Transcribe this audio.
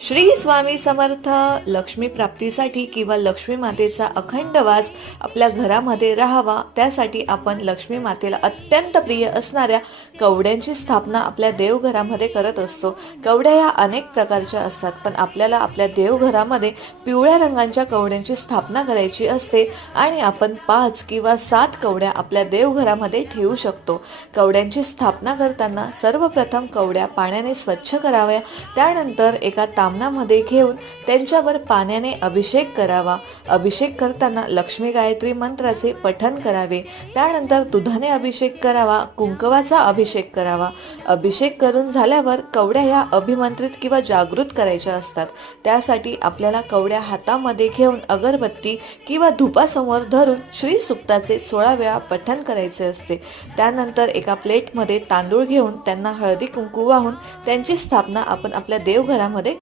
श्री स्वामी समर्थ. लक्ष्मी प्राप्तीसाठी किंवा लक्ष्मी मातेचा अखंड वास आपल्या घरामध्ये राहावा, त्यासाठी आपण लक्ष्मी मातेला अत्यंत प्रिय असणाऱ्या कवड्यांची स्थापना आपल्या देवघरामध्ये करत असतो. कवड्या ह्या अनेक प्रकारच्या असतात, पण आपल्याला आपल्या देवघरामध्ये पिवळ्या रंगाच्या कवड्यांची स्थापना करायची असते आणि आपण 5 किंवा 7 कवड्या आपल्या देवघरामध्ये ठेवू शकतो. कवड्यांची स्थापना करताना सर्वप्रथम कवड्या पाण्याने स्वच्छ कराव्या. त्यानंतर एका तामणामध्ये घेऊन त्यांच्यावर पाण्याने अभिषेक करावा. अभिषेक करताना लक्ष्मी गायत्री मंत्राचे पठण करावे. त्यानंतर दुधाने अभिषेक करावा, कुंकवाचा अभिषेक करावा. अभिषेक करून झाल्यावर कवड्या ह्या अभिमंत्रित किंवा जागृत करायच्या असतात. त्यासाठी आपल्याला कवड्या हातामध्ये घेऊन अगरबत्ती किंवा धुपासमोर धरून श्री सुक्ताचे 16 वेळा पठण करायचे असते. त्यानंतर एका प्लेटमध्ये तांदूळ घेऊन त्यांना हळदी कुंकू वाहून त्यांची स्थापना आपण आपल्या देवघरामध्ये